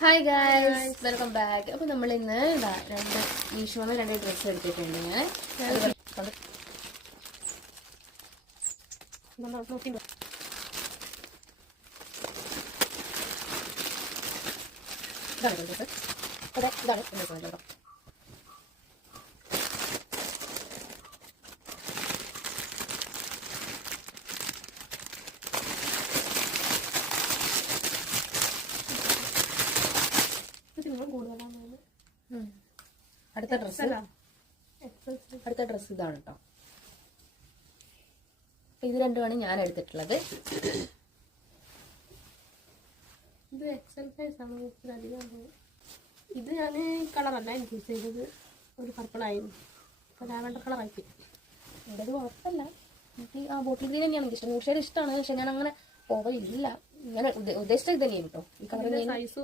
Hi guys, welcome back. അപ്പോൾ നമ്മൾ ഇന്ന് മീഷോന്ന് 2 ഡ്രസ്സ് എടുത്തിട്ടുണ്ട്. ഞാൻ ഇതാണ് അടുത്ത ഡ്രസ്സ് ഇതാണ് കേട്ടോ. ഇത് രണ്ടുമാണ് ഞാൻ എടുത്തിട്ടുള്ളത്. ഇത് എക്സൽ സൈസ് ആണ്. ഇത് ഞാൻ കളറല്ല എനിക്ക് യൂസ് ചെയ്തത്, ഒരു പർപ്പിളായിരുന്നു. അപ്പോൾ ലാവൻഡർ കളറാക്കി. എൻ്റെ അത് കുഴപ്പമില്ല. എനിക്ക് ആ ബോട്ടിൽ ഗ്രീൻ തന്നെയാണ് ഇഷ്ടം. നൂറ് ഷെയ്ഡ് ഇഷ്ടമാണ്, പക്ഷെ ഞാൻ അങ്ങനെ പോവലില്ല. ഞാൻ ഉദ്ദേശിച്ചത് തന്നെയാണ് കേട്ടോ. ഈ കളർ സൈസ്